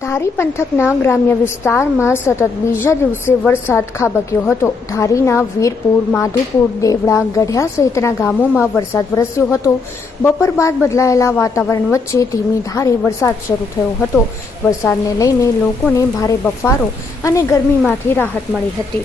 ધારી પંથકના ગ્રામ્ય વિસ્તારમાં સતત બીજા દિવસે વરસાદ ખાબક્યો હતો. ધારીના વીરપુર, માધુપુર, દેવડા, ગઢિયા સહિતના ગામોમાં વરસાદ વરસ્યો હતો. બપોર બાદ બદલાયેલા વાતાવરણ વચ્ચે ધીમી ધારે વરસાદ શરૂ થયો હતો. વરસાદને લઈને લોકોને ભારે બફારો અને ગરમીમાંથી રાહત મળી હતી.